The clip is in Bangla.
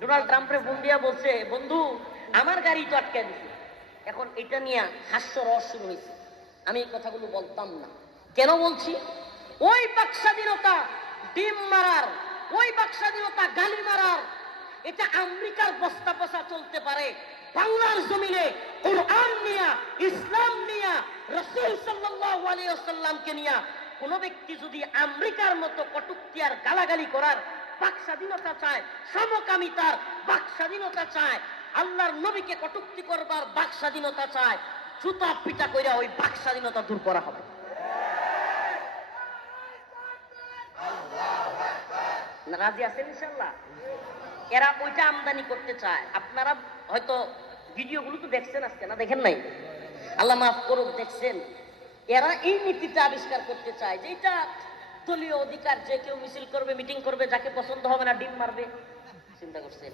ডোনাল্ড ট্রাম্পের ফোন দিয়া বলছে, বন্ধু, আমার গাড়ি তো আটকে দিছে। এখন এটা নিয়ে হাস্য রস শুরু হয়েছে আমি এই কথাগুলো বলতাম না। কেন বলছি? ওই বাক স্বাধীনতা ডিম মারার, ওই বাক স্বাধীনতা গালি মারার, এটা আমেরিকার বস্তা পচা চলতে পারে। বাংলার জমিনে কোরআন নিয়া, ইসলাম নিয়া, রসুল সাল্লাল্লাহু আলাইহি নিয়া কোন ব্যক্তি যদি আমেরিকার মতো কটুক্তি আর গালাগালি করার বাক স্বাধীনতা চায় বাক স্বাধীনতা চায়। আল্লাহর নবীকে কটুক্তি করবার বাক স্বাধীনতা চায়। জুতা পিটা ওই বাক স্বাধীনতা দূর করা হবে। রাজি আছেন ইনশাল্লাহ এরা ওইটা আমদানি করতে চায়। আপনারা হয়তো ভিডিওগুলো তো দেখছেন আজকে, না দেখেন নাই? আল্লাহ মাফ করুক, দেখছেন। এরা এই নীতিটা আবিষ্কার করতে চায় যে এটা দলীয় অধিকার যে কেউ মিছিল করবে, মিটিং করবে, যাকে পছন্দ হবে না, ডিম মারবে। চিন্তা করছেন